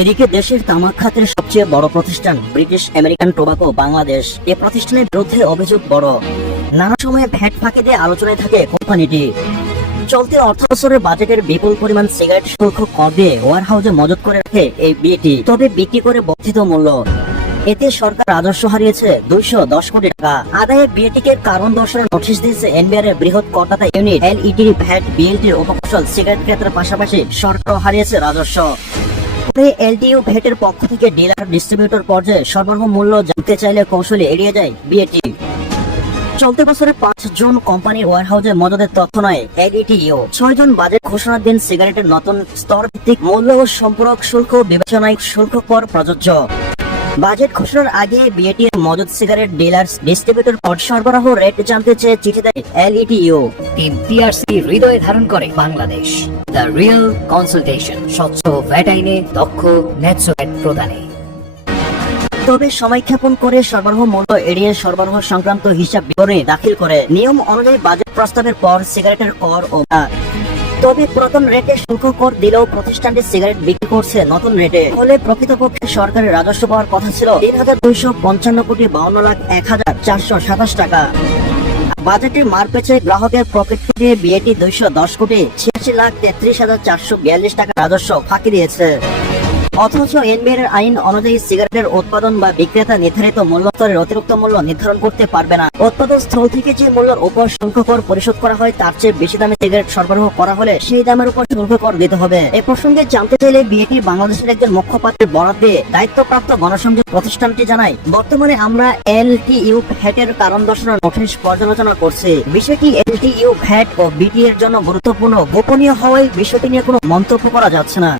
এদিকে দেশের তামাক খাতের সবচেয়ে বড় প্রতিষ্ঠান ব্রিটিশ আমেরিকান টোবাকো বাংলাদেশ এ প্রতিষ্ঠানের বিরুদ্ধে অভিযোগ বড়। নানা সময়ে ভ্যাট ফাঁকি দিয়ে আলোচনায় থাকে কোম্পানিটি। চলতি অর্থ বছরের বাজেটের বিপুল পরিমাণ সিগারেট শুল্ক কর দিয়ে ওয়ার হাউসে মজুত করে রাখে এই বিএটি, তবে বিক্রি করে বর্ধিত মূল্য। এতে সরকার রাজস্ব হারিয়েছে 210 কোটি টাকা। আদায়ে বিএটিকে কারণ দর্শানোর নোটিশ দিয়েছে এনবিআর এর বৃহৎ করদাতা ইউনিট এলইডি। ভ্যাট বিএলটির উপকৌশল সিগারেট ক্রেতার পাশাপাশি সরকারও হারিয়েছে রাজস্ব। এলটিইউ ভ্যাটের পক্ষ থেকে ডিলার ডিস্ট্রিবিউটর পর্যায়ে সরবরাহ মূল্য জানতে চাইলে কৌশলে এড়িয়ে যায় বিএটি। চলতি বছরের 5 জুন কোম্পানির ওয়ারহাউসে মজুদের তথ্য নয় এলইটিইউ। 6 জুন বাজেট ঘোষণার দিন সিগারেটের নতুন স্তর ভিত্তিক মূল্য ও সম্পূরক শুল্ক বিবেচনায় শুল্ক কর প্রযোজ্য। বাজেট ঘোষণার আগে বিএটি এর মজুদ সিগারেট ডিলার্স ডিস্ট্রিবিউটর পদ সরবরাহ রেট জানতে চেয়ে চিঠি দেয় এলইটিইউ। টিম টিআরসি হৃদয়ে ধারণ করে বাংলাদেশ, দ্য রিয়েল কনসালটেশন, স্বচ্ছ ভ্যাট আইনে দক্ষ ন্যায্য ভ্যাট প্রদানে। তবে সময়ক্ষেপণ করে সরবরাহ মূল্য এড়িয়ে সরবরাহ সংক্রান্ত হিসাব বিবরণী দাখিল করে নিয়ম অনুযায়ী বাজেট প্রস্তাবের পর সিগারেটের কর ও তবে পুরাতন রেটে শুল্ক কর দিলেও প্রতিষ্ঠানটি সিগারেট বিক্রি করছে নতুন রেটে। ফলে প্রকৃতপক্ষে সরকারের রাজস্ব পাওয়ার কথা ছিল 3,255 কোটি 52,01,427 টাকা। বাজেটে মার পেছে গ্রাহকের পকেট থেকে বিএটি 210 কোটি 86,33,442 টাকা রাজস্ব ফাঁকি দিয়েছে। অথচ এনবিআর এর আইন অনুযায়ী সিগারেটের উৎপাদন বা বিক্রেতা নির্ধারিত মূল্য স্তরের অতিরিক্ত মূল্য নির্ধারণ করতে পারবে না। উৎপাদন স্থল থেকে যে মূল্যের উপর শুল্ক কর পরিশোধ করা হয় তার চেয়ে বেশি দামে সিগারেট সরবরাহ করা হলে সেই দামের উপর শুল্ক কর দিতে হবে। এ প্রসঙ্গে জানতে চাইলে বিএটি বাংলাদেশের একজন মুখপাত্রের বরাত দিয়ে দায়িত্বপ্রাপ্ত গণসংযোগ প্রতিষ্ঠানটি জানায়, বর্তমানে আমরা এলটিইউ ভ্যাটের কারণ দর্শানোর নোটিশ পর্যালোচনা করছি। বিষয়টি এলটিইউ ভ্যাট ও বিটি এর জন্য গুরুত্বপূর্ণ, গোপনীয় হওয়ায় বিষয়টি নিয়ে কোনো মন্তব্য করা যাচ্ছে না।